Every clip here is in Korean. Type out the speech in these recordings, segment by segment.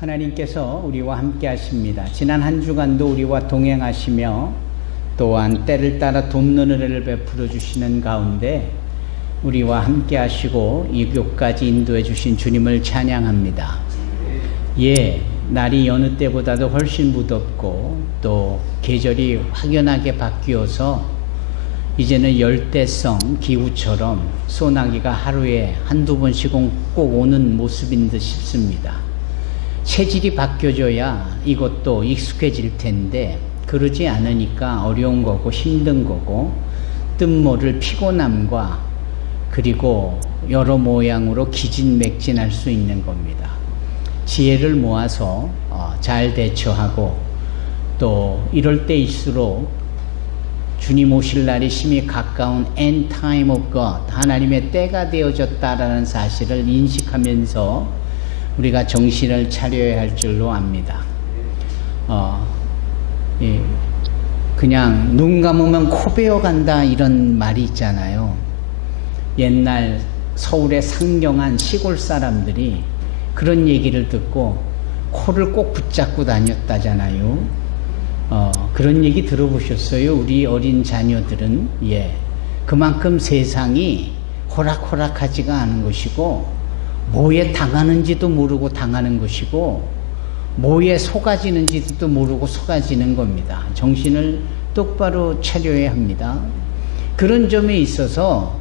하나님께서 우리와 함께 하십니다. 지난 한 주간도 우리와 동행하시며 또한 때를 따라 돕는 은혜를 베풀어 주시는 가운데 우리와 함께 하시고 이 교까지 인도해 주신 주님을 찬양합니다. 날이 여느 때보다도 훨씬 무덥고 또 계절이 확연하게 바뀌어서 이제는 열대성 기후처럼 소나기가 하루에 한두 번씩 꼭 오는 모습인 듯 싶습니다. 체질이 바뀌어져야 이것도 익숙해질 텐데 그러지 않으니까 어려운 거고 힘든 거고 뜻모를 피곤함과 그리고 여러 모양으로 기진맥진할 수 있는 겁니다. 지혜를 모아서 잘 대처하고 또 이럴 때일수록 주님 오실 날이 심히 가까운 end time of God, 하나님의 때가 되어졌다라는 사실을 인식하면서 우리가 정신을 차려야 할 줄로 압니다. 그냥 눈 감으면 코 베어간다 이런 말이 있잖아요. 옛날 서울의 상경한 시골 사람들이 그런 얘기를 듣고 코를 꼭 붙잡고 다녔다잖아요. 그런 얘기 들어보셨어요? 우리 어린 자녀들은. 그만큼 세상이 호락호락하지가 않은 것이고 뭐에 당하는지도 모르고 당하는 것이고 뭐에 속아지는지도 모르고 속아지는 겁니다. 정신을 똑바로 차려야 합니다. 그런 점에 있어서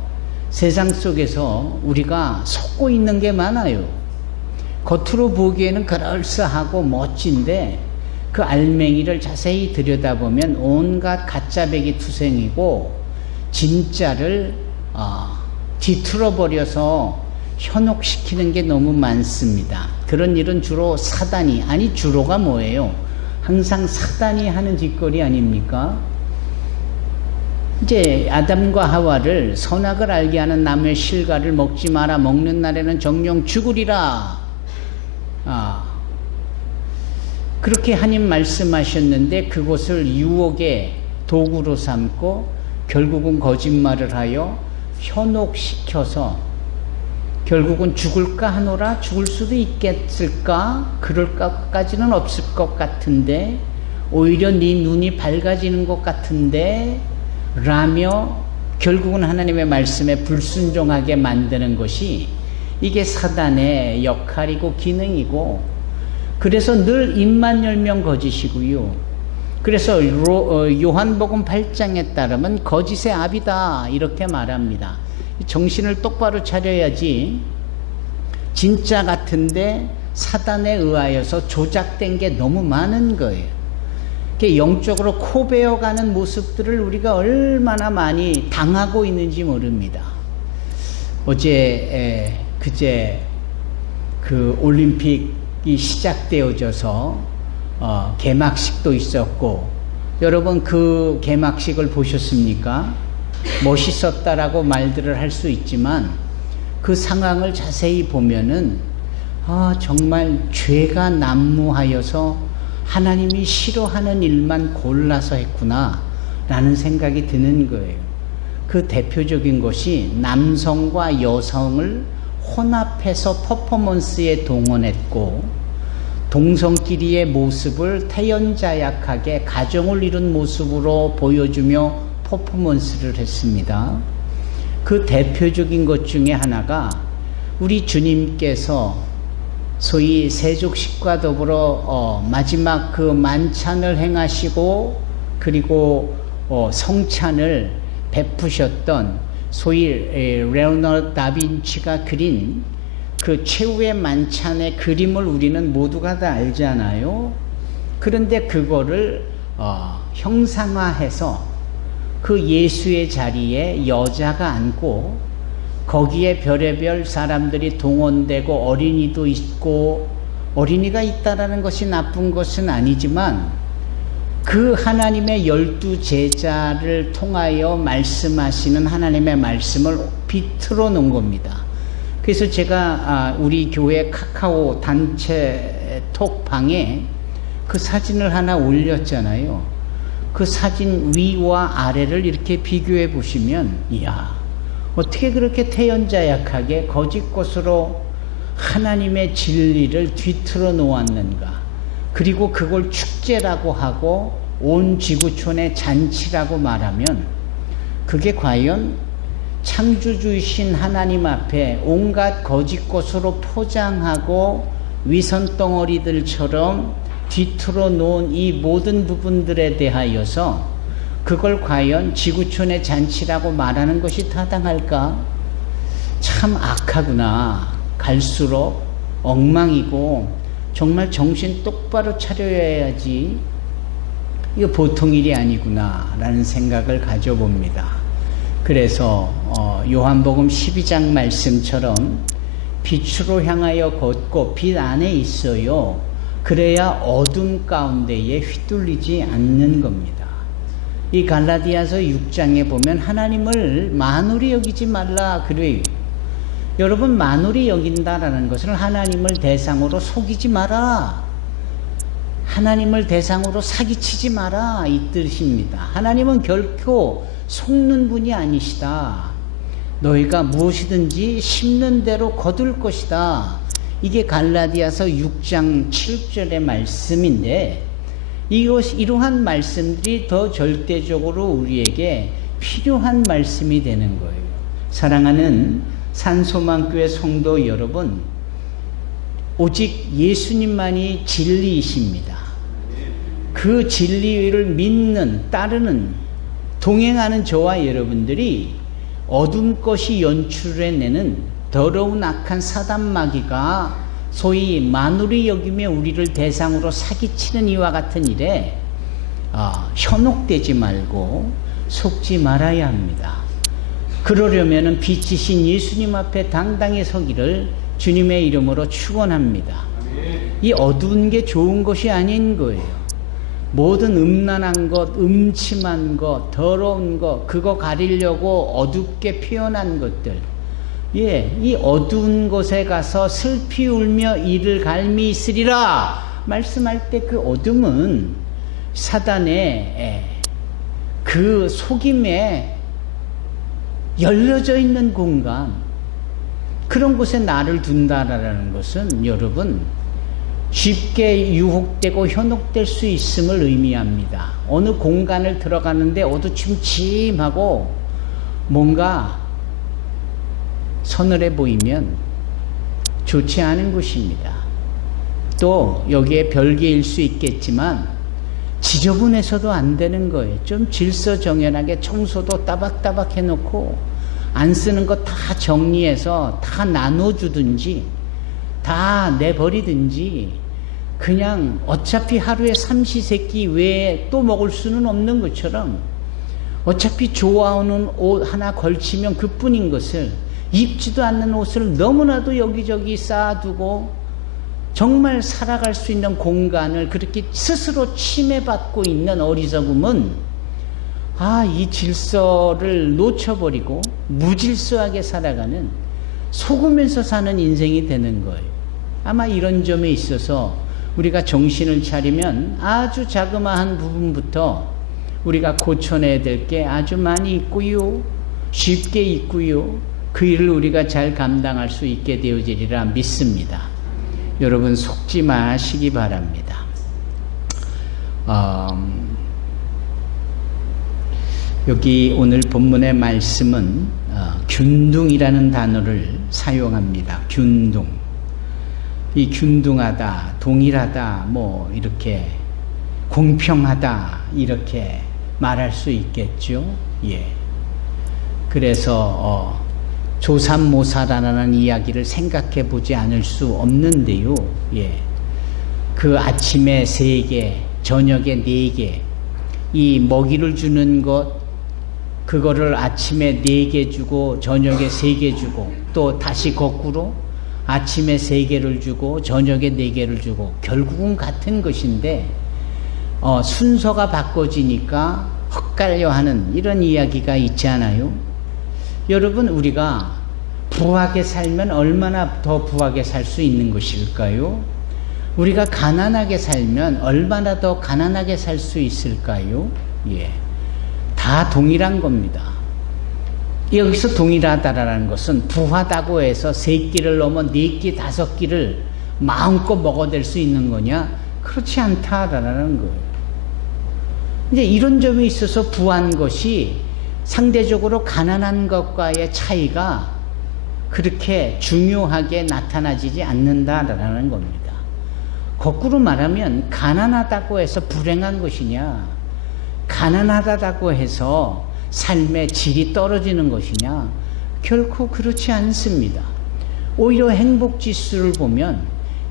세상 속에서 우리가 속고 있는 게 많아요. 겉으로 보기에는 그럴싸하고 멋진데 그 알맹이를 자세히 들여다보면 온갖 가짜배기 투생이고 진짜를 뒤틀어버려서 현혹시키는 게 너무 많습니다. 그런 일은 주로 사단이, 아니 주로가 뭐예요? 항상 사단이 하는 짓거리 아닙니까? 이제 아담과 하와를 선악을 알게 하는 나무의 실과를 먹지 마라, 먹는 날에는 정령 죽으리라. 그렇게 하나님 말씀하셨는데 그것을 유혹의 도구로 삼고 결국은 거짓말을 하여 현혹시켜서 결국은 죽을까 하노라, 죽을 수도 있겠을까, 그럴까까지는 없을 것 같은데 오히려 네 눈이 밝아지는 것 같은데 라며 결국은 하나님의 말씀에 불순종하게 만드는 것이 이게 사단의 역할이고 기능이고, 그래서 늘 입만 열면 거짓이고요. 그래서 요한복음 8장에 따르면 거짓의 아비다 이렇게 말합니다. 정신을 똑바로 차려야지. 진짜 같은데 사단에 의하여서 조작된 게 너무 많은 거예요. 영적으로 코베어가는 모습들을 우리가 얼마나 많이 당하고 있는지 모릅니다. 그제 그 올림픽이 시작되어져서 개막식도 있었고, 여러분 그 개막식을 보셨습니까? 멋있었다라고 말들을 할 수 있지만 그 상황을 자세히 보면은 정말 죄가 난무하여서 하나님이 싫어하는 일만 골라서 했구나 라는 생각이 드는 거예요. 그 대표적인 것이 남성과 여성을 혼합해서 퍼포먼스에 동원했고, 동성끼리의 모습을 태연자약하게 가정을 이룬 모습으로 보여주며 퍼포먼스를 했습니다. 그 대표적인 것 중에 하나가 우리 주님께서 소위 세족식과 더불어 마지막 그 만찬을 행하시고 그리고 성찬을 베푸셨던 소위 레오나르도 다빈치가 그린 그 최후의 만찬의 그림을 우리는 모두가 다 알잖아요. 그런데 그거를 형상화해서 그 예수의 자리에 여자가 앉고 거기에 별의별 사람들이 동원되고 어린이도 있고, 어린이가 있다라는 것이 나쁜 것은 아니지만 그 하나님의 12 제자를 통하여 말씀하시는 하나님의 말씀을 비틀어 놓은 겁니다. 그래서 제가 우리 교회 카카오 단체 톡방에 그 사진을 하나 올렸잖아요. 그 사진 위와 아래를 이렇게 비교해 보시면, 이야, 어떻게 그렇게 태연자약하게 거짓 것으로 하나님의 진리를 뒤틀어 놓았는가? 그리고 그걸 축제라고 하고 온 지구촌의 잔치라고 말하면 그게 과연 창조주이신 하나님 앞에 온갖 거짓것으로 포장하고 위선덩어리들처럼 뒤틀어 놓은 이 모든 부분들에 대하여서 그걸 과연 지구촌의 잔치라고 말하는 것이 타당할까? 참 악하구나. 갈수록 엉망이고 정말 정신 똑바로 차려야지 이거 보통 일이 아니구나 라는 생각을 가져봅니다. 그래서 요한복음 12장 말씀처럼 빛으로 향하여 걷고 빛 안에 있어요. 그래야 어둠 가운데에 휘둘리지 않는 겁니다. 이 갈라디아서 6장에 보면 하나님을 만홀히 여기지 말라 그래요. 여러분, 만홀히 여긴다라는 것은 하나님을 대상으로 속이지 마라. 하나님을 대상으로 사기치지 마라 이 뜻입니다. 하나님은 결코 속는 분이 아니시다. 너희가 무엇이든지 심는 대로 거둘 것이다. 이게 갈라디아서 6장 7절의 말씀인데 이러한 말씀들이 더 절대적으로 우리에게 필요한 말씀이 되는 거예요. 사랑하는 산소망교회 성도 여러분, 오직 예수님만이 진리이십니다. 그 진리를 믿는, 따르는, 동행하는 저와 여러분들이 어둠 것이 연출해내는 더러운 악한 사단마귀가 소위 만홀히 여기며 우리를 대상으로 사기치는 이와 같은 일에 현혹되지 말고 속지 말아야 합니다. 그러려면 빛이신 예수님 앞에 당당히 서기를 주님의 이름으로 축원합니다. 이 어두운 게 좋은 것이 아닌 거예요. 모든 음란한 것, 음침한 것, 더러운 것, 그거 가리려고 어둡게 표현한 것들, 이 어두운 곳에 가서 슬피 울며 이를 갈미 있으리라 말씀할 때 그 어둠은 사단의 그 속임에 열려져 있는 공간, 그런 곳에 나를 둔다라는 것은 여러분 쉽게 유혹되고 현혹될 수 있음을 의미합니다. 어느 공간을 들어가는데 어두침침하고 뭔가 서늘해 보이면 좋지 않은 곳입니다. 또 여기에 별개일 수 있겠지만 지저분해서도 안 되는 거예요. 좀 질서정연하게 청소도 따박따박 해놓고 안 쓰는 거 다 정리해서 다 나눠주든지 다 내버리든지, 그냥 어차피 하루에 삼시세끼 외에 또 먹을 수는 없는 것처럼 어차피 좋아하는 옷 하나 걸치면 그뿐인 것을, 입지도 않는 옷을 너무나도 여기저기 쌓아두고 정말 살아갈 수 있는 공간을 그렇게 스스로 침해받고 있는 어리석음은 이 질서를 놓쳐버리고 무질서하게 살아가는, 속으면서 사는 인생이 되는 거예요. 아마 이런 점에 있어서 우리가 정신을 차리면 아주 자그마한 부분부터 우리가 고쳐내야 될 게 아주 많이 있고요. 쉽게 있고요. 그 일을 우리가 잘 감당할 수 있게 되어지리라 믿습니다. 여러분 속지 마시기 바랍니다. 여기 오늘 본문의 말씀은 균등이라는 단어를 사용합니다. 균등. 이 균등하다, 동일하다, 뭐 이렇게 공평하다 이렇게 말할 수 있겠죠. 그래서 조삼모사라는 이야기를 생각해 보지 않을 수 없는데요. 그 아침에 3개, 저녁에 4개, 이 먹이를 주는 것, 그거를 아침에 4개 주고 저녁에 3개 주고 또 다시 거꾸로 아침에 3개를 주고 저녁에 4개를 주고, 결국은 같은 것인데 순서가 바꿔지니까 헛갈려하는 이런 이야기가 있지 않아요? 여러분, 우리가 부하게 살면 얼마나 더 부하게 살 수 있는 것일까요? 우리가 가난하게 살면 얼마나 더 가난하게 살 수 있을까요? 다 동일한 겁니다. 여기서 동일하다라는 것은 부하다고 해서 3끼를 넘어 4끼, 5끼를 마음껏 먹어댈 수 있는 거냐? 그렇지 않다라는 거예요. 이제 이런 점이 있어서 부한 것이 상대적으로 가난한 것과의 차이가 그렇게 중요하게 나타나지지 않는다라는 겁니다. 거꾸로 말하면 가난하다고 해서 불행한 것이냐, 가난하다고 해서 삶의 질이 떨어지는 것이냐, 결코 그렇지 않습니다. 오히려 행복지수를 보면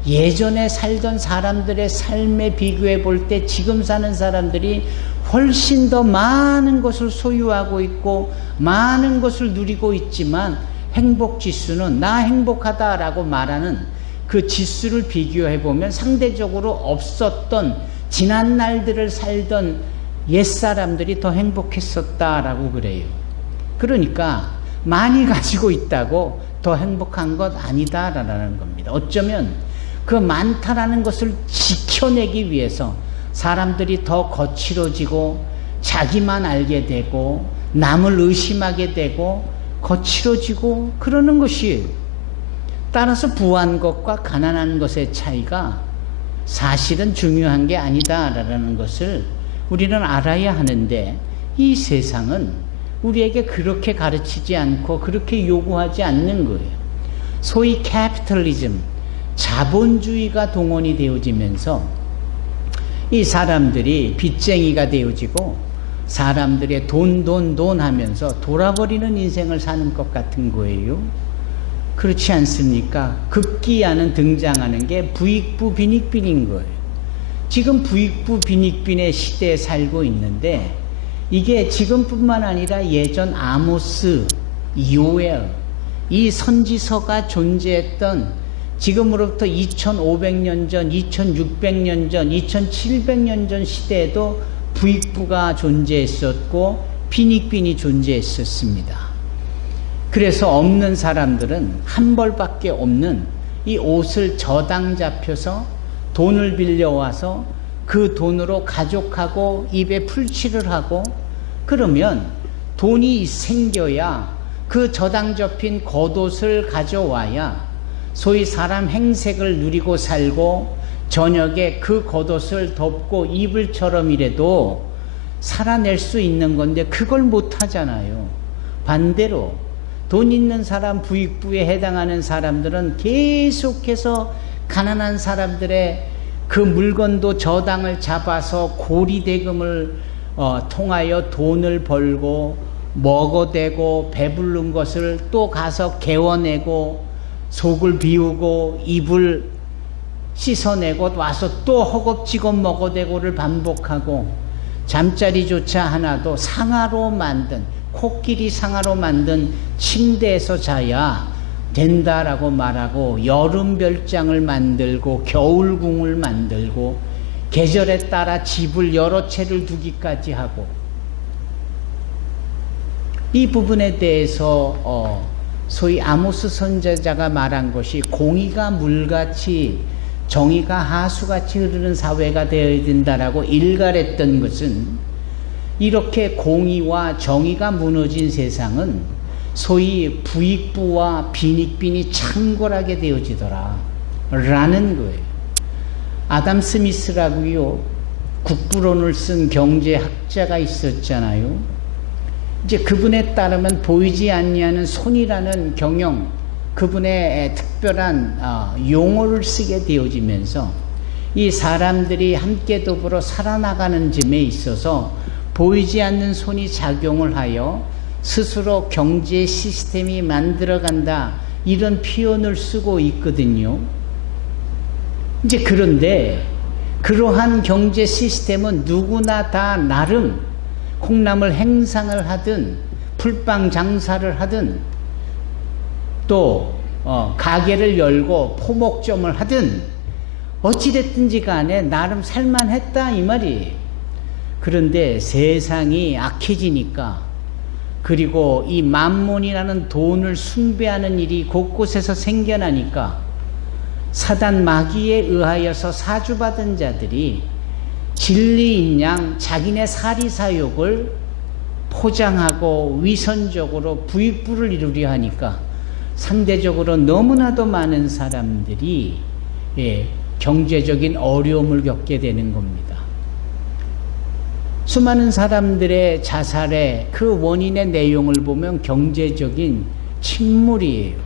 예전에 살던 사람들의 삶에 비교해 볼 때 지금 사는 사람들이 훨씬 더 많은 것을 소유하고 있고 많은 것을 누리고 있지만 행복지수는 나 행복하다라고 말하는 그 지수를 비교해 보면 상대적으로 없었던 지난 날들을 살던 옛사람들이 더 행복했었다라고 그래요. 그러니까 많이 가지고 있다고 더 행복한 것 아니다라는 겁니다. 어쩌면 그 많다라는 것을 지켜내기 위해서 사람들이 더 거칠어지고 자기만 알게 되고 남을 의심하게 되고 거칠어지고 그러는 것이에요. 따라서 부한 것과 가난한 것의 차이가 사실은 중요한 게 아니다라는 것을 우리는 알아야 하는데, 이 세상은 우리에게 그렇게 가르치지 않고 그렇게 요구하지 않는 거예요. 소위 캐피털리즘, 자본주의가 동원이 되어지면서 이 사람들이 빚쟁이가 되어지고 사람들의 돈 하면서 돌아버리는 인생을 사는 것 같은 거예요. 그렇지 않습니까? 급기야는 등장하는 게 부익부 빈익빈인 거예요. 지금 부익부 빈익빈의 시대에 살고 있는데, 이게 지금뿐만 아니라 예전 아모스, 요엘, 이 선지서가 존재했던 지금으로부터 2500년 전, 2600년 전, 2700년 전 시대에도 부익부가 존재했었고 빈익빈이 존재했었습니다. 그래서 없는 사람들은 한 벌밖에 없는 이 옷을 저당 잡혀서 돈을 빌려와서 그 돈으로 가족하고 입에 풀칠을 하고, 그러면 돈이 생겨야 그 저당 접힌 겉옷을 가져와야 소위 사람 행색을 누리고 살고 저녁에 그 겉옷을 덮고 이불처럼이라도 살아낼 수 있는 건데 그걸 못 하잖아요. 반대로 돈 있는 사람, 부익부에 해당하는 사람들은 계속해서 가난한 사람들의 그 물건도 저당을 잡아서 고리대금을 통하여 돈을 벌고 먹어대고 배부른 것을 또 가서 개워내고 속을 비우고 입을 씻어내고 와서 또 허겁지겁 먹어대고를 반복하고 잠자리조차 하나도 상하로 만든, 코끼리 상하로 만든 침대에서 자야 된다라고 말하고 여름 별장을 만들고 겨울궁을 만들고 계절에 따라 집을 여러 채를 두기까지 하고, 이 부분에 대해서 소위 아모스 선지자가 말한 것이 공의가 물같이 정의가 하수같이 흐르는 사회가 되어야 된다라고 일갈했던 것은, 이렇게 공의와 정의가 무너진 세상은 소위 부익부와 빈익빈이 창궐하게 되어지더라 라는 거예요. 아담 스미스라고요, 국부론을 쓴 경제학자가 있었잖아요. 이제 그분에 따르면 보이지 아니하는 손이라는 경영, 그분의 특별한 용어를 쓰게 되어지면서 이 사람들이 함께 더불어 살아나가는 점에 있어서 보이지 않는 손이 작용을 하여 스스로 경제 시스템이 만들어간다, 이런 표현을 쓰고 있거든요. 이제 그런데 그러한 경제 시스템은 누구나 다 나름 콩나물 행상을 하든 풀빵 장사를 하든 또 가게를 열고 포목점을 하든 어찌됐든지 간에 나름 살만했다 이 말이에요. 그런데 세상이 악해지니까, 그리고 이 만몬이라는 돈을 숭배하는 일이 곳곳에서 생겨나니까 사단 마귀에 의하여서 사주받은 자들이 진리인 양 자기네 사리사욕을 포장하고 위선적으로 부익부를 이루려 하니까 상대적으로 너무나도 많은 사람들이 경제적인 어려움을 겪게 되는 겁니다. 수많은 사람들의 자살의 그 원인의 내용을 보면 경제적인 침몰이에요.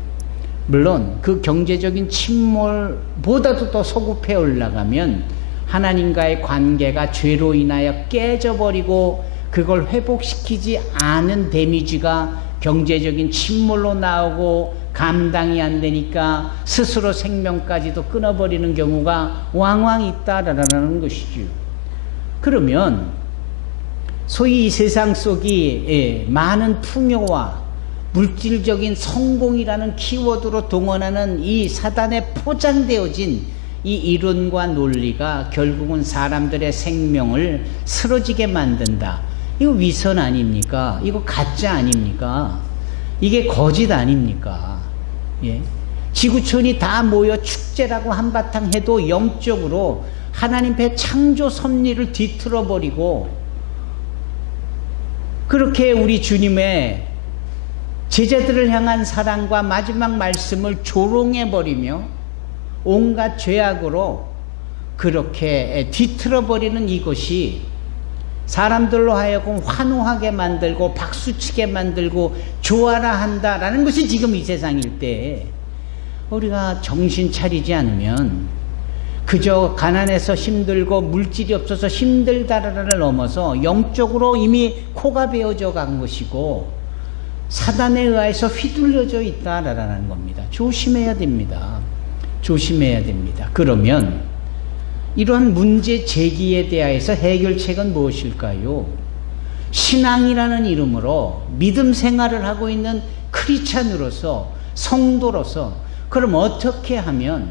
물론 그 경제적인 침몰보다도 더 소급해 올라가면 하나님과의 관계가 죄로 인하여 깨져버리고 그걸 회복시키지 않은 데미지가 경제적인 침몰로 나오고 감당이 안 되니까 스스로 생명까지도 끊어버리는 경우가 왕왕 있다라는 것이죠. 그러면 소위 이 세상 속이 많은 풍요와 물질적인 성공이라는 키워드로 동원하는 이 사단에 포장되어진 이 이론과 논리가 결국은 사람들의 생명을 쓰러지게 만든다. 이거 위선 아닙니까? 이거 가짜 아닙니까? 이게 거짓 아닙니까? 예? 지구촌이 다 모여 축제라고 한바탕 해도 영적으로 하나님 배 창조 섭리를 뒤틀어버리고 그렇게 우리 주님의 제자들을 향한 사랑과 마지막 말씀을 조롱해버리며 온갖 죄악으로 그렇게 뒤틀어버리는 이것이 사람들로 하여금 환호하게 만들고 박수치게 만들고 좋아라 한다라는 것이 지금 이 세상일 때 우리가 정신 차리지 않으면 그저 가난해서 힘들고 물질이 없어서 힘들다를 넘어서 영적으로 이미 코가 베어져 간 것이고 사단에 의해서 휘둘려져 있다라는 겁니다. 조심해야 됩니다. 조심해야 됩니다. 그러면 이러한 문제 제기에 대해서 해결책은 무엇일까요? 신앙이라는 이름으로 믿음 생활을 하고 있는 크리스찬으로서 성도로서 그럼 어떻게 하면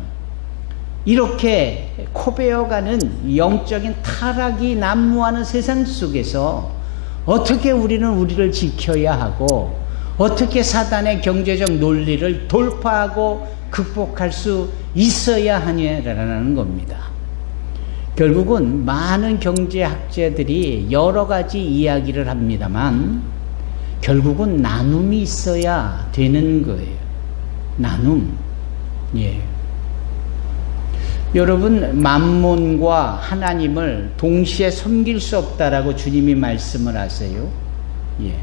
이렇게 코베어가는 영적인 타락이 난무하는 세상 속에서 어떻게 우리는 우리를 지켜야 하고 어떻게 사단의 경제적 논리를 돌파하고 극복할 수 있어야 하냐라는 겁니다. 결국은 많은 경제학자들이 여러 가지 이야기를 합니다만 결국은 나눔이 있어야 되는 거예요. 나눔. 예. 여러분, 만몬과 하나님을 동시에 섬길 수 없다라고 주님이 말씀을 하세요. 예.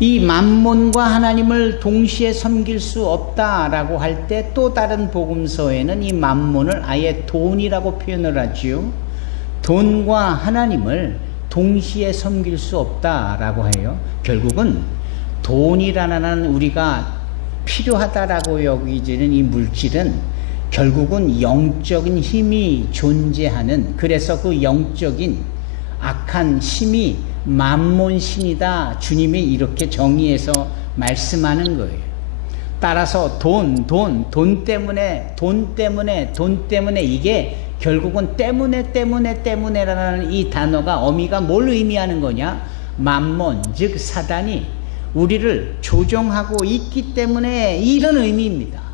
이 만몬과 하나님을 동시에 섬길 수 없다라고 할 때 또 다른 복음서에는 이 만몬을 아예 돈이라고 표현을 하지요. 돈과 하나님을 동시에 섬길 수 없다라고 해요. 결국은 돈이라는 우리가 필요하다라고 여기지는 이 물질은 결국은 영적인 힘이 존재하는, 그래서 그 영적인 악한 힘이 만몬신이다. 주님이 이렇게 정의해서 말씀하는 거예요. 따라서 돈 때문에 이게 결국은 때문에라는 이 단어가 어미가 뭘 의미하는 거냐? 만몬, 즉 사단이 우리를 조종하고 있기 때문에 이런 의미입니다.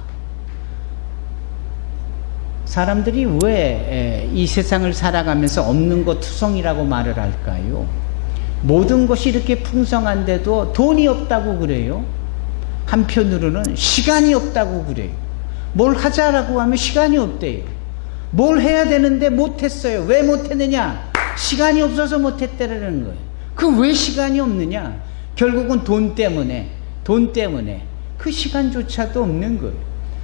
사람들이 왜 이 세상을 살아가면서 없는 것 투성이라고 말을 할까요? 모든 것이 이렇게 풍성한데도 돈이 없다고 그래요. 한편으로는 시간이 없다고 그래요. 뭘 하자라고 하면 시간이 없대요. 뭘 해야 되는데 못했어요. 왜 못했느냐? 시간이 없어서 못했다라는 거예요. 그 왜 시간이 없느냐? 결국은 돈 때문에 그 시간조차도 없는 거예요.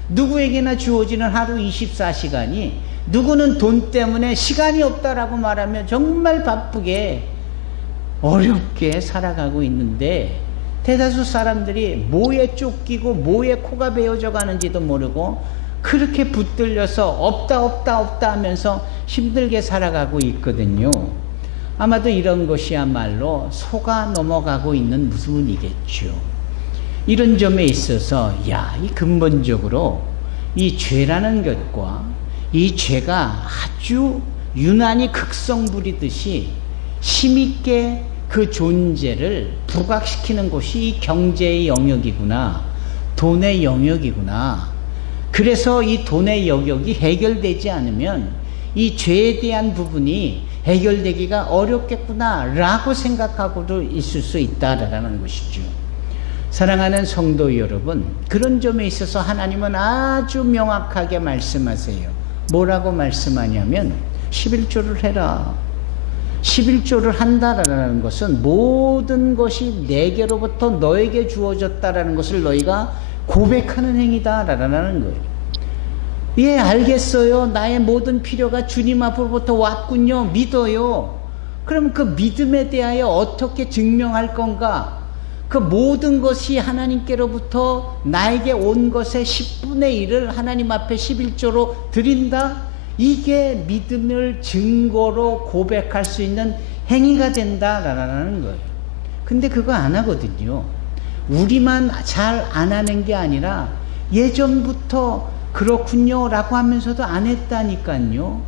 누구에게나 주어지는 하루 24시간이 누구는 돈 때문에 시간이 없다라고 말하면 정말 바쁘게 어렵게 살아가고 있는데 대다수 사람들이 뭐에 쫓기고 뭐에 코가 베어져 가는지도 모르고 그렇게 붙들려서 없다 하면서 힘들게 살아가고 있거든요. 아마도 이런 것이야말로 속아 넘어가고 있는 모습이겠죠. 이런 점에 있어서 이 근본적으로 이 죄라는 것과 이 죄가 아주 유난히 극성 부리듯이 힘있게 그 존재를 부각시키는 곳이 이 경제의 영역이구나, 돈의 영역이구나. 그래서 이 돈의 영역이 해결되지 않으면 이 죄에 대한 부분이 해결되기가 어렵겠구나라고 생각하고도 있을 수 있다라는 것이죠. 사랑하는 성도 여러분, 그런 점에 있어서 하나님은 아주 명확하게 말씀하세요. 뭐라고 말씀하냐면 11조를 해라. 11조를 한다라는 것은 모든 것이 내게로부터 너에게 주어졌다라는 것을 너희가 고백하는 행위다라는 거예요. 예, 알겠어요. 나의 모든 필요가 주님 앞으로부터 왔군요. 믿어요. 그럼 그 믿음에 대하여 어떻게 증명할 건가? 그 모든 것이 하나님께로부터 나에게 온 것의 10분의 1을 하나님 앞에 11조로 드린다? 이게 믿음을 증거로 고백할 수 있는 행위가 된다라는 거예요. 근데 그거 안 하거든요. 우리만 잘 안 하는 게 아니라 예전부터 그렇군요 라고 하면서도 안 했다니까요.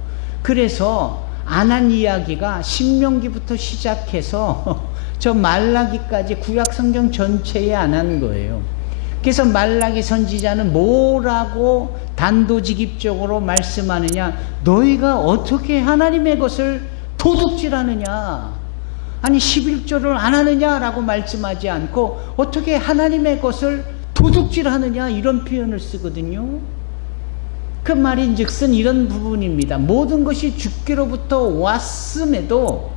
그래서 안 한 이야기가 신명기부터 시작해서 저 말라기까지 구약성경 전체에 안 한 거예요. 그래서 말라기 선지자는 뭐라고 단도직입적으로 말씀하느냐? 너희가 어떻게 하나님의 것을 도둑질하느냐? 아니 11조를 안 하느냐라고 말씀하지 않고 어떻게 하나님의 것을 도둑질하느냐 이런 표현을 쓰거든요. 그 말인즉슨 이런 부분입니다. 모든 것이 주께로부터 왔음에도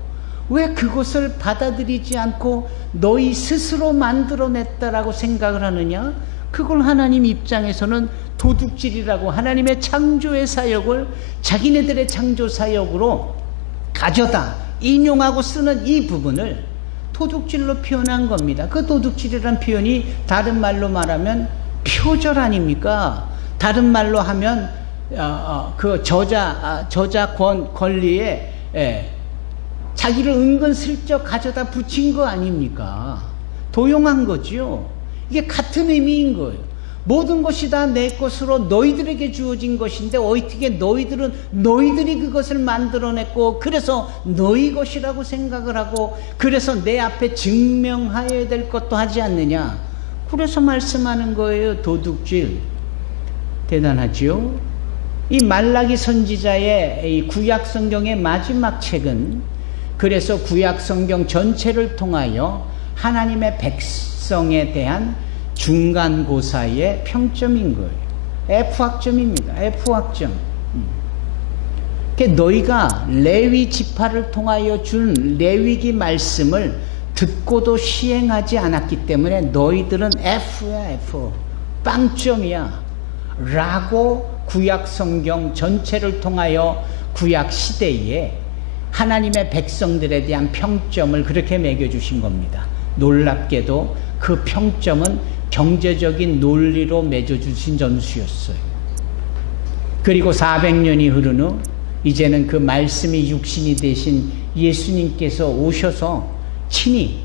왜 그것을 받아들이지 않고 너희 스스로 만들어냈다라고 생각을 하느냐? 그걸 하나님 입장에서는 도둑질이라고 하나님의 창조의 사역을 자기네들의 창조 사역으로 가져다 인용하고 쓰는 이 부분을 도둑질로 표현한 겁니다. 그 도둑질이라는 표현이 다른 말로 말하면 표절 아닙니까? 다른 말로 하면 그 저자 권리에 자기를 은근슬쩍 가져다 붙인 거 아닙니까? 도용한 거죠. 이게 같은 의미인 거예요. 모든 것이 다 내 것으로 너희들에게 주어진 것인데 어떻게 너희들이 그것을 만들어냈고 그래서 너희 것이라고 생각을 하고 그래서 내 앞에 증명하여야 될 것도 하지 않느냐. 그래서 말씀하는 거예요. 도둑질. 대단하죠? 이 말라기 선지자의 이 구약성경의 마지막 책은 그래서 구약성경 전체를 통하여 하나님의 백성에 대한 중간고사의 평점인 거예요. F학점입니다. F학점. 너희가 레위 지파를 통하여 준 레위기 말씀을 듣고도 시행하지 않았기 때문에 너희들은 F야, F. 빵점이야. 라고 구약성경 전체를 통하여 구약시대에 하나님의 백성들에 대한 평점을 그렇게 매겨주신 겁니다. 놀랍게도 그 평점은 경제적인 논리로 맺어주신 전수였어요. 그리고 400년이 흐른 후 이제는 그 말씀이 육신이 되신 예수님께서 오셔서 친히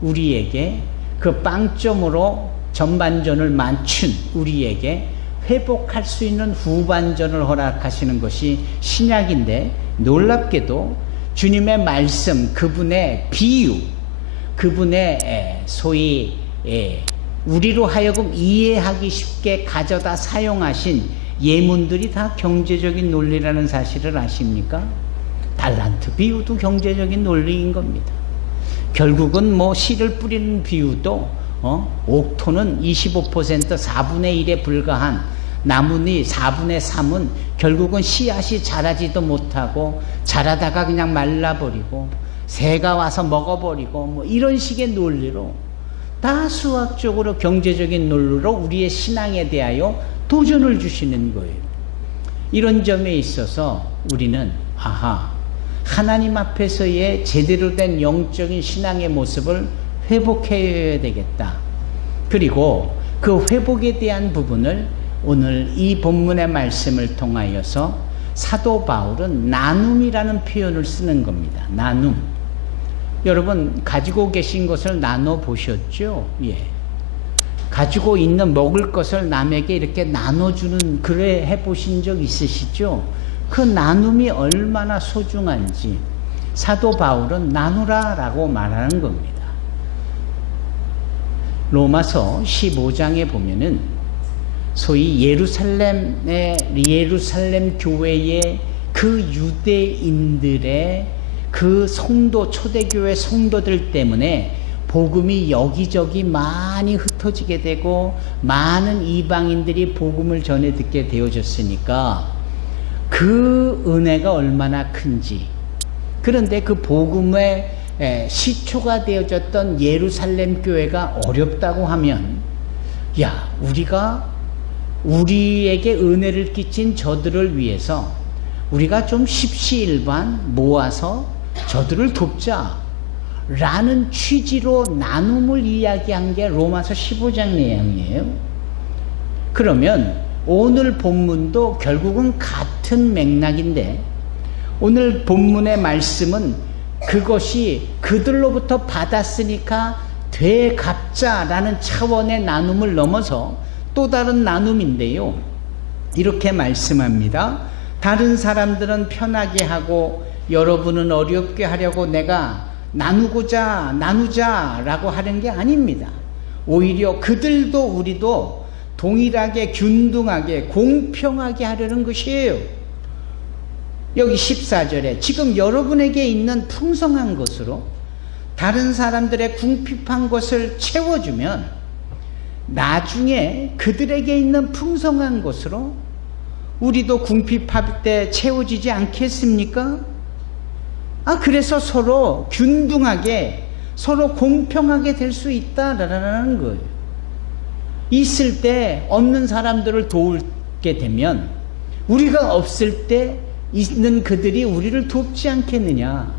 우리에게 그 빵점으로 전반전을 맞춘 우리에게 회복할 수 있는 후반전을 허락하시는 것이 신약인데 놀랍게도 주님의 말씀, 그분의 비유, 그분의 소위 우리로 하여금 이해하기 쉽게 가져다 사용하신 예문들이 다 경제적인 논리라는 사실을 아십니까? 달란트 비유도 경제적인 논리인 겁니다. 결국은 뭐 씨를 뿌리는 비유도 옥토는 25% 4분의 1에 불과한 나무니 4분의 3은 결국은 씨앗이 자라지도 못하고 자라다가 그냥 말라버리고 새가 와서 먹어버리고 뭐 이런 식의 논리로 다 수학적으로 경제적인 논리로 우리의 신앙에 대하여 도전을 주시는 거예요. 이런 점에 있어서 우리는 하나님 앞에서의 제대로 된 영적인 신앙의 모습을 회복해야 되겠다. 그리고 그 회복에 대한 부분을 오늘 이 본문의 말씀을 통하여서 사도 바울은 나눔이라는 표현을 쓰는 겁니다. 나눔. 여러분 가지고 계신 것을 나눠 보셨죠? 예. 가지고 있는 먹을 것을 남에게 이렇게 나눠주는 그래 해보신 적 있으시죠? 그 나눔이 얼마나 소중한지 사도 바울은 나누라라고 말하는 겁니다. 로마서 15장에 보면은 소위 예루살렘 교회의 그 유대인들의 그 성도, 초대교회 성도들 때문에 복음이 여기저기 많이 흩어지게 되고 많은 이방인들이 복음을 전해 듣게 되어졌으니까 그 은혜가 얼마나 큰지. 그런데 그 복음의 시초가 되어졌던 예루살렘 교회가 어렵다고 하면, 야, 우리에게 은혜를 끼친 저들을 위해서 우리가 좀 십시일반 모아서 저들을 돕자 라는 취지로 나눔을 이야기한 게 로마서 15장 내용이에요. 그러면 오늘 본문도 결국은 같은 맥락인데, 오늘 본문의 말씀은 그것이 그들로부터 받았으니까 되갚자라는 차원의 나눔을 넘어서 또 다른 나눔인데요. 이렇게 말씀합니다. 다른 사람들은 편하게 하고 여러분은 어렵게 하려고 내가 나누자라고 하는 게 아닙니다. 오히려 그들도 우리도 동일하게 균등하게 공평하게 하려는 것이에요. 여기 14절에 지금 여러분에게 있는 풍성한 것으로 다른 사람들의 궁핍한 것을 채워주면 나중에 그들에게 있는 풍성한 것으로 우리도 궁핍할 때 채워지지 않겠습니까? 그래서 서로 균등하게, 서로 공평하게 될 수 있다라는 거예요. 있을 때 없는 사람들을 도우게 되면 우리가 없을 때 있는 그들이 우리를 돕지 않겠느냐.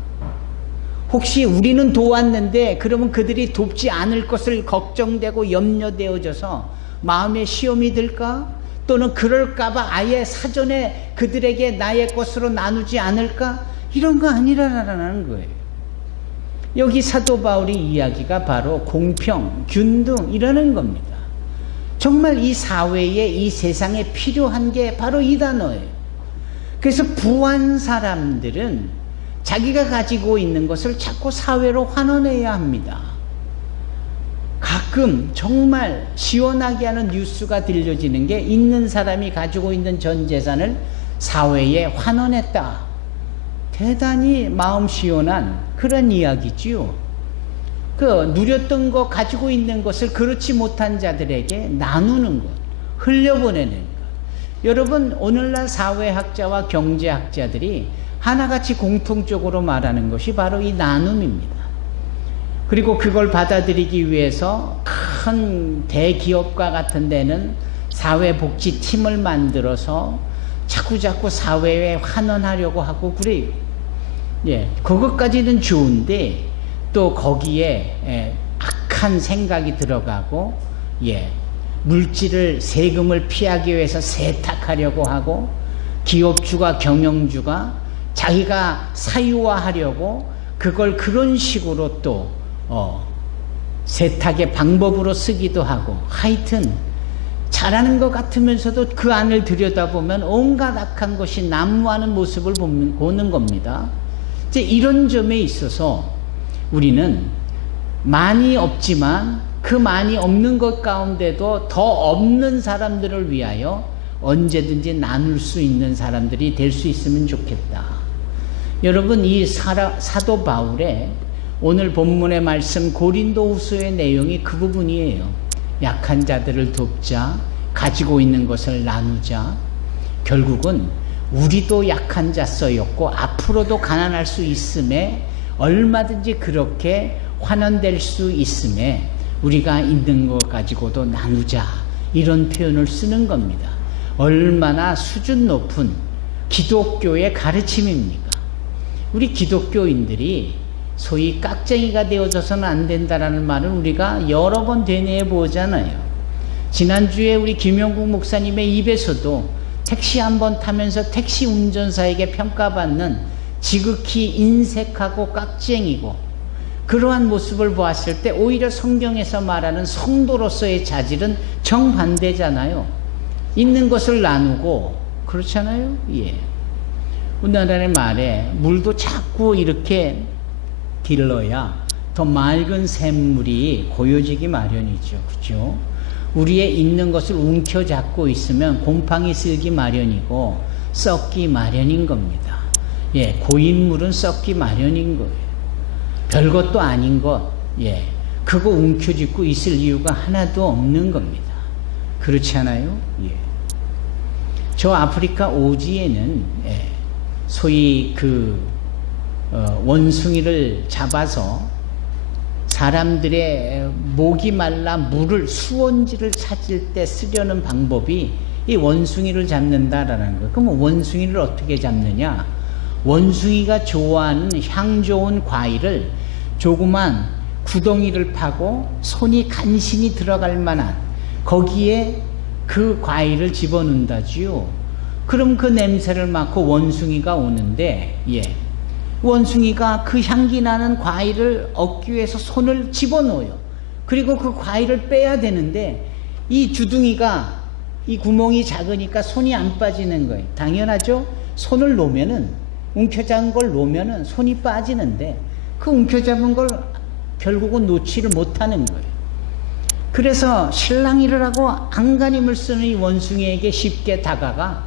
혹시 우리는 도왔는데 그러면 그들이 돕지 않을 것을 걱정되고 염려되어져서 마음에 시험이 들까? 또는 그럴까봐 아예 사전에 그들에게 나의 것으로 나누지 않을까? 이런 거 아니라는 거예요. 여기 사도 바울의 이야기가 바로 공평, 균등 이라는 겁니다. 정말 이 사회에, 이 세상에 필요한 게 바로 이 단어예요. 그래서 부한 사람들은 자기가 가지고 있는 것을 자꾸 사회로 환원해야 합니다. 가끔 정말 시원하게 하는 뉴스가 들려지는 게 있는 사람이 가지고 있는 전 재산을 사회에 환원했다. 대단히 마음 시원한 그런 이야기지요. 누렸던 거, 가지고 있는 것을 그렇지 못한 자들에게 나누는 것, 흘려보내는 것. 여러분, 오늘날 사회학자와 경제학자들이 하나같이 공통적으로 말하는 것이 바로 이 나눔입니다. 그리고 그걸 받아들이기 위해서 큰 대기업과 같은 데는 사회복지팀을 만들어서 자꾸자꾸 사회에 환원하려고 하고 그래요. 그것까지는 좋은데 또 거기에 악한 생각이 들어가고 물질을, 세금을 피하기 위해서 세탁하려고 하고 기업주가, 경영주가 자기가 사유화하려고 그걸 그런 식으로 또 세탁의 방법으로 쓰기도 하고, 하여튼 잘하는 것 같으면서도 그 안을 들여다보면 온갖 악한 것이 난무하는 모습을 보는 겁니다. 이제 이런 점에 있어서 우리는 많이 없지만 그 많이 없는 것 가운데도 더 없는 사람들을 위하여 언제든지 나눌 수 있는 사람들이 될 수 있으면 좋겠다. 여러분, 이 사도 바울의 오늘 본문의 말씀 고린도후서의 내용이 그 부분이에요. 약한 자들을 돕자, 가지고 있는 것을 나누자. 결국은 우리도 약한 자서였고 앞으로도 가난할 수 있음에 얼마든지 그렇게 환원될 수 있음에 우리가 있는 것 가지고도 나누자, 이런 표현을 쓰는 겁니다. 얼마나 수준 높은 기독교의 가르침입니까? 우리 기독교인들이 소위 깍쟁이가 되어져서는 안 된다라는 말을 우리가 여러 번 되뇌어 보잖아요. 지난주에 우리 김영국 목사님의 입에서도 택시 한번 타면서 택시 운전사에게 평가받는 지극히 인색하고 깍쟁이고, 그러한 모습을 보았을 때 오히려 성경에서 말하는 성도로서의 자질은 정반대잖아요. 있는 것을 나누고, 그렇잖아요. 우리나라의 말에 물도 자꾸 이렇게 길러야 더 맑은 샘물이 고여지기 마련이죠. 그렇죠? 우리의 있는 것을 움켜잡고 있으면 곰팡이 쓸기 마련이고 썩기 마련인 겁니다. 예, 고인물은 썩기 마련인 거예요. 별것도 아닌 것, 예, 그거 움켜쥐고 있을 이유가 하나도 없는 겁니다. 그렇지 않아요? 예. 저 아프리카 오지에는 예, 소위 원숭이를 잡아서 사람들의 목이 말라 물을 수원지를 찾을 때 쓰려는 방법이 이 원숭이를 잡는다라는 거예요. 그럼 원숭이를 어떻게 잡느냐? 원숭이가 좋아하는 향 좋은 과일을 조그만 구덩이를 파고 손이 간신히 들어갈 만한 거기에 그 과일을 집어넣는다지요. 그럼 그 냄새를 맡고 원숭이가 오는데, 예, 원숭이가 그 향기 나는 과일을 얻기 위해서 손을 집어넣어요. 그리고 그 과일을 빼야 되는데 이 주둥이가, 이 구멍이 작으니까 손이 안 빠지는 거예요. 당연하죠? 손을 놓으면은, 움켜잡은 걸 놓으면은 손이 빠지는데 그 움켜잡은 걸 결국은 놓지를 못하는 거예요. 그래서 실랑이를 하고 안간힘을 쓰는 이 원숭이에게 쉽게 다가가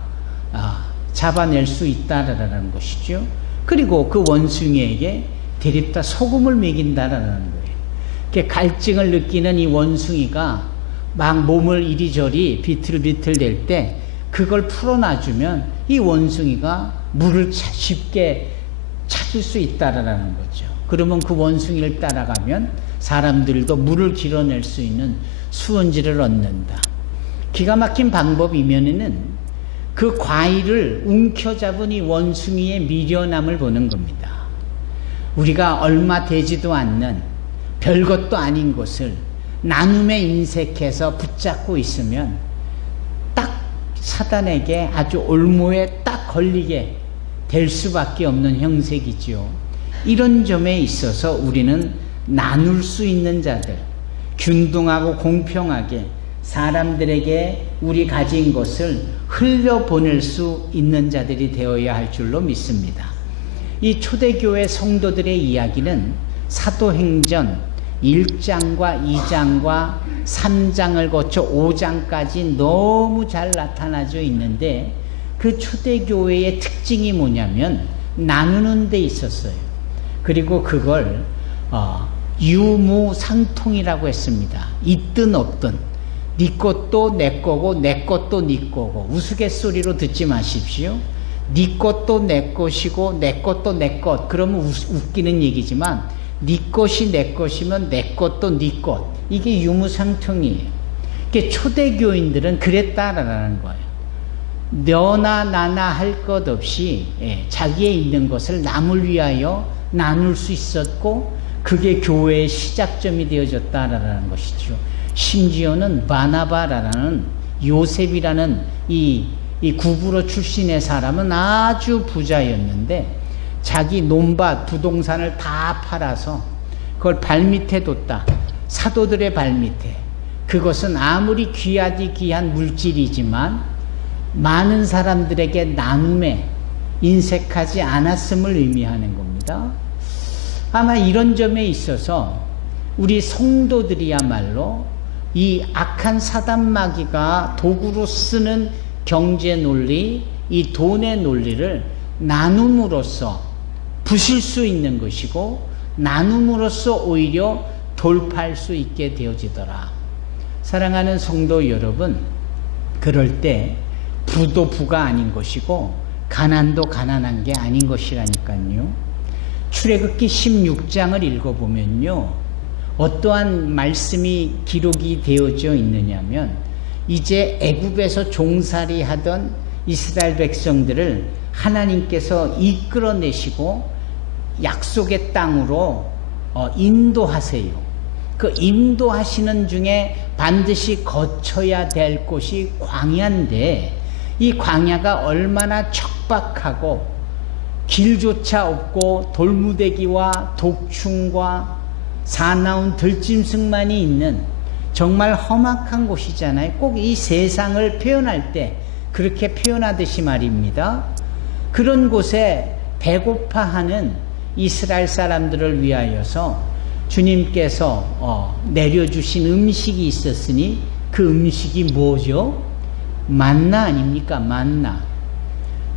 잡아낼 수 있다라는 것이죠. 그리고 그 원숭이에게 대립다 소금을 먹인다라는 거예요. 갈증을 느끼는 이 원숭이가 막 몸을 이리저리 비틀비틀 댈 때 그걸 풀어놔주면 이 원숭이가 물을 쉽게 찾을 수 있다라는 거죠. 그러면 그 원숭이를 따라가면 사람들도 물을 길어낼 수 있는 수원지를 얻는다. 기가 막힌 방법이면은 그 과일을 움켜잡은 이 원숭이의 미련함을 보는 겁니다. 우리가 얼마 되지도 않는 별것도 아닌 것을 나눔에 인색해서 붙잡고 있으면 딱 사단에게 아주 올무에 딱 걸리게 될 수밖에 없는 형색이지요. 이런 점에 있어서 우리는 나눌 수 있는 자들, 균등하고 공평하게 사람들에게 우리 가진 것을 흘려보낼 수 있는 자들이 되어야 할 줄로 믿습니다. 이 초대교회 성도들의 이야기는 사도행전 1장과 2장과 3장을 거쳐 5장까지 너무 잘 나타나져 있는데 그 초대교회의 특징이 뭐냐면 나누는 데 있었어요. 그리고 그걸 유무상통이라고 했습니다. 있든 없든 네 것도 내 거고 내 것도 네 거고 우스갯소리로 듣지 마십시오. 네 것도 내 것이고 내 것도 내 것. 그러면 웃기는 얘기지만 네 것이 내 것이면 내 것도 네 것. 이게 유무상통이에요. 초대교인들은 그랬다라는 거예요. 너나 나나 할 것 없이 자기의 있는 것을 남을 위하여 나눌 수 있었고 그게 교회의 시작점이 되어졌다라는 것이죠. 심지어는 바나바라는 요셉이라는 이 구브로 출신의 사람은 아주 부자였는데 자기 논밭 부동산을 다 팔아서 그걸 발밑에 뒀다. 사도들의 발밑에. 그것은 아무리 귀하디 귀한 물질이지만 많은 사람들에게 나눔에 인색하지 않았음을 의미하는 겁니다. 아마 이런 점에 있어서 우리 성도들이야말로 이 악한 사단마귀가 도구로 쓰는 경제 논리, 이 돈의 논리를 나눔으로써 부실 수 있는 것이고 나눔으로써 오히려 돌파할 수 있게 되어지더라. 사랑하는 성도 여러분, 그럴 때 부도 부가 아닌 것이고 가난도 가난한 게 아닌 것이라니까요. 출애굽기 16장을 읽어보면요, 어떠한 말씀이 기록이 되어져 있느냐면 이제 애굽에서 종살이 하던 이스라엘 백성들을 하나님께서 이끌어내시고 약속의 땅으로 인도하세요. 그 인도하시는 중에 반드시 거쳐야 될 곳이 광야인데 이 광야가 얼마나 척박하고 길조차 없고 돌무대기와 독충과 사나운 들짐승만이 있는 정말 험악한 곳이잖아요. 꼭 이 세상을 표현할 때 그렇게 표현하듯이 말입니다. 그런 곳에 배고파하는 이스라엘 사람들을 위하여서 주님께서 내려주신 음식이 있었으니 그 음식이 뭐죠? 만나 아닙니까? 만나.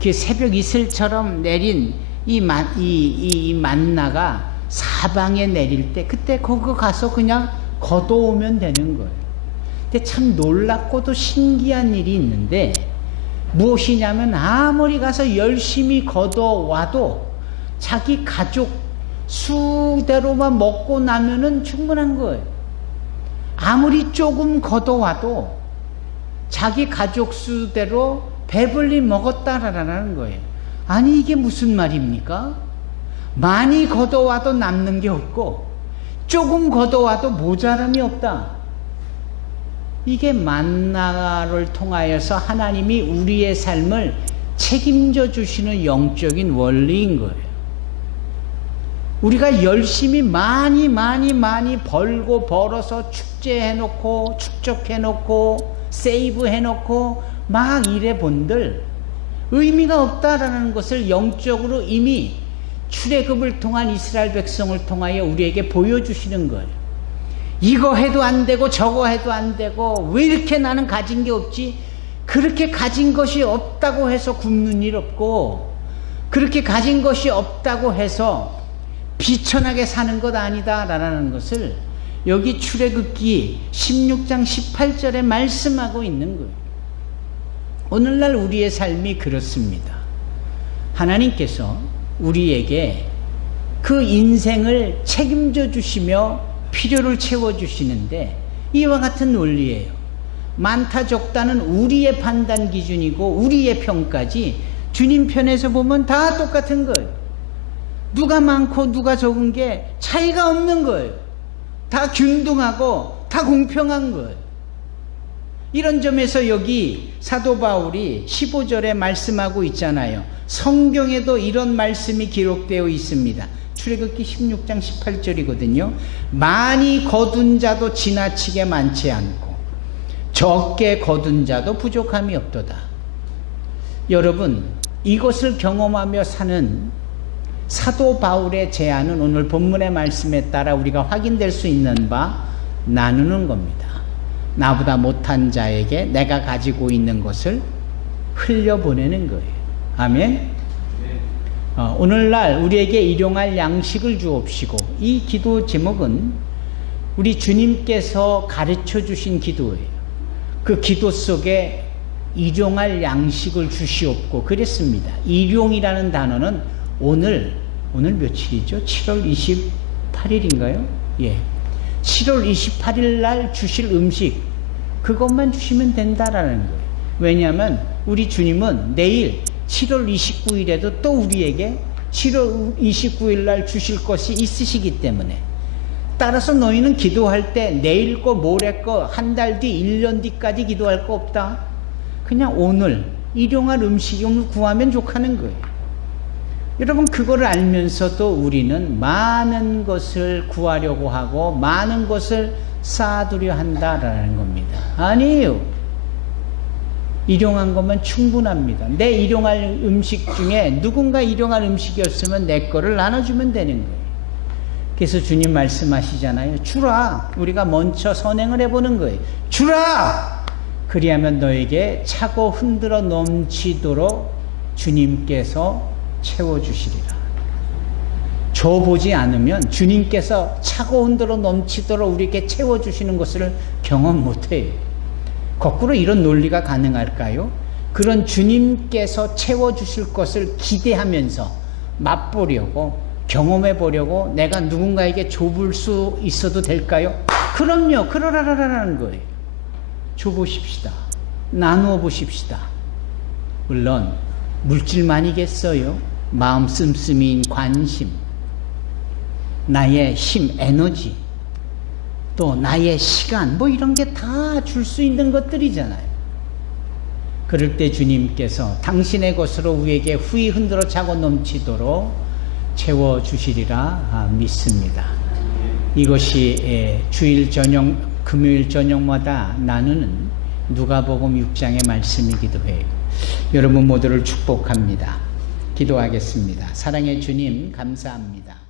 그 새벽 이슬처럼 내린 이 만나가 사방에 내릴 때 그때 거기 가서 그냥 걷어오면 되는 거예요. 근데 참 놀랍고도 신기한 일이 있는데 무엇이냐면 아무리 가서 열심히 걷어와도 자기 가족 수대로만 먹고 나면은 충분한 거예요. 아무리 조금 걷어와도 자기 가족 수대로 배불리 먹었다라는 거예요. 아니 이게 무슨 말입니까? 많이 걷어와도 남는 게 없고 조금 걷어와도 모자람이 없다. 이게 만나를 통하여서 하나님이 우리의 삶을 책임져 주시는 영적인 원리인 거예요. 우리가 열심히 많이 벌고 벌어서 축제해놓고 축적해놓고 세이브해놓고 막 이래 본들 의미가 없다라는 것을 영적으로 이미 출애굽을 통한 이스라엘 백성을 통하여 우리에게 보여주시는 거예요. 이거 해도 안 되고 저거 해도 안 되고 왜 이렇게 나는 가진 게 없지? 그렇게 가진 것이 없다고 해서 굶는 일 없고 그렇게 가진 것이 없다고 해서 비천하게 사는 것 아니다 라는 것을 여기 출애굽기 16장 18절에 말씀하고 있는 거예요. 오늘날 우리의 삶이 그렇습니다. 하나님께서 우리에게 그 인생을 책임져 주시며 필요를 채워주시는데 이와 같은 논리예요. 많다 적다는 우리의 판단 기준이고 우리의 평가지 주님 편에서 보면 다 똑같은 거예요. 누가 많고 누가 적은 게 차이가 없는 거예요. 다 균등하고 다 공평한 거예요. 이런 점에서 여기 사도 바울이 15절에 말씀하고 있잖아요. 성경에도 이런 말씀이 기록되어 있습니다. 출애굽기 16장 18절이거든요. 많이 거둔 자도 지나치게 많지 않고 적게 거둔 자도 부족함이 없도다. 여러분, 이것을 경험하며 사는 사도 바울의 제안은 오늘 본문의 말씀에 따라 우리가 확인될 수 있는 바 나누는 겁니다. 나보다 못한 자에게 내가 가지고 있는 것을 흘려보내는 거예요. 아멘. 오늘날 우리에게 일용할 양식을 주옵시고, 이 기도 제목은 우리 주님께서 가르쳐 주신 기도예요. 그 기도 속에 일용할 양식을 주시옵고 그랬습니다. 일용이라는 단어는 오늘 며칠이죠? 7월 28일인가요? 예. 7월 28일 날 주실 음식, 그것만 주시면 된다라는 거예요. 왜냐하면 우리 주님은 내일 7월 29일에도 또 우리에게 7월 29일 날 주실 것이 있으시기 때문에, 따라서 너희는 기도할 때 내일 거 모레 거 한 달 뒤 1년 뒤까지 기도할 거 없다. 그냥 오늘 일용할 음식을 구하면 좋다는 거예요. 여러분, 그거를 알면서도 우리는 많은 것을 구하려고 하고 많은 것을 쌓아두려 한다라는 겁니다. 아니에요. 일용한 것만 충분합니다. 내 일용할 음식 중에 누군가 일용할 음식이었으면 내 거를 나눠주면 되는 거예요. 그래서 주님 말씀하시잖아요. 주라. 우리가 먼저 선행을 해보는 거예요. 주라! 그리하면 너에게 차고 흔들어 넘치도록 주님께서 채워주시리라. 줘보지 않으면 주님께서 차고 흔들어 넘치도록 우리에게 채워주시는 것을 경험 못해요. 거꾸로 이런 논리가 가능할까요? 그런 주님께서 채워주실 것을 기대하면서 맛보려고, 경험해보려고 내가 누군가에게 줘볼 수 있어도 될까요? 그럼요. 그러라라라는 거예요. 줘보십시다. 나누어 보십시다. 물론 물질만이겠어요? 마음 씀씀이인 관심, 나의 힘, 에너지, 또 나의 시간, 뭐 이런 게 다 줄 수 있는 것들이잖아요. 그럴 때 주님께서 당신의 것으로 우리에게 후히 흔들어 차고 넘치도록 채워주시리라 믿습니다. 이것이 주일 저녁, 금요일 저녁마다 나누는 누가복음 6장의 말씀이기도 해요. 여러분 모두를 축복합니다. 기도하겠습니다. 사랑의 주님, 감사합니다.